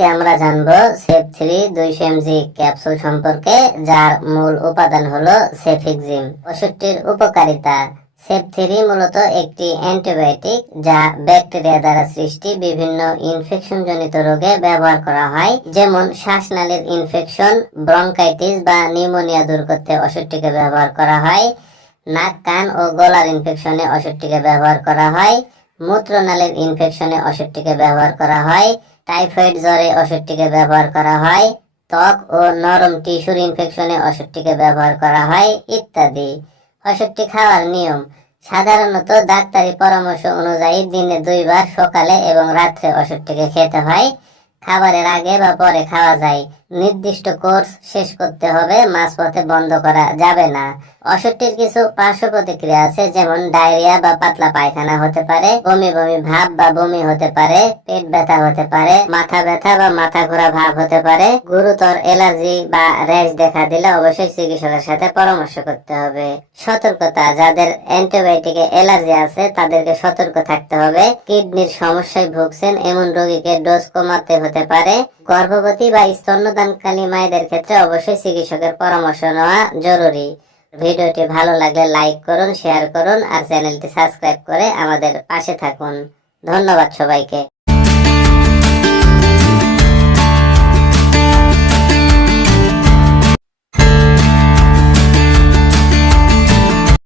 আজকে আমরা জানবো সেপ3 200 mg ক্যাপসুল সম্পর্কে, যার মূল উপাদান হলো সেফিক্সিম। ওষুধটির উপকারিতা। সেপ3 মূলত একটি অ্যান্টিবায়োটিক যা ব্যাকটেরিয়া দ্বারা সৃষ্টি বিভিন্ন ইনফেকশন জনিত রোগে ব্যবহার করা হয়, যেমন শ্বাসনালীর ইনফেকশন, ব্রঙ্কাইটিস বা নিউমোনিয়া দূর করতে ওষুধটিকে ব্যবহার করা হয়। নাক, কান ও গলার ইনফেকশনে ওষুধটিকে ব্যবহার করা হয়। মূত্রনালীর ইনফেকশনে ওষুধটিকে ব্যবহার করা হয়। টাইফয়েড জ্বরে ওষুধটিকে ব্যবহার করা হয়। ত্বক ও নরম টিস্যুর ইনফেকশনে ওষুধটিকে ব্যবহার করা হয় ইত্যাদি। ওষুধটি খাওয়ার নিয়ম। সাধারণত ডাক্তারি পরামর্শ অনুযায়ী দিনে 2 বার সকালে এবং রাত্রে ওষুধটিকে খেতে হয়। খাবারের আগে বা পরে খাওয়া যায়। নির্দিষ্ট কোর্স শেষ করতে হবে, মাঝপথে বন্ধ করা যাবে না। ওষুধটির কিছু পার্শ্ব প্রতিক্রিয়া আছে, যেমন ডায়রিয়া বা পাতলা পায়খানা হতে পারে, বমি বমি ভাব বা বমি হতে পারে, পেট ব্যথা হতে পারে, মাথা ব্যথা বা মাথা ঘোরা ভাব হতে পারে। গুরুতর অ্যালার্জি বা র্যাশ দেখা দিলে অবশ্যই চিকিৎসকের সাথে পরামর্শ করতে হবে। সতর্কতা। যাদের অ্যান্টিবায়োটিকে অ্যালার্জি আছে তাদেরকে সতর্ক থাকতে হবে। কিডনির সমস্যায় ভুগছেন এমন রোগীকে ডোজ কমাতে হতে পারে। গর্ভবতী বা স্তন্যদানকারী মায়েদের ক্ষেত্রে অবশ্যই চিকিৎসকের পরামর্শ নেওয়া জরুরি। ভিডিওটি ভালো লাগলে লাইক করুন, শেয়ার করুন আর চ্যানেলটি সাবস্ক্রাইব করে আমাদের পাশে থাকুন। ধন্যবাদ সবাইকে।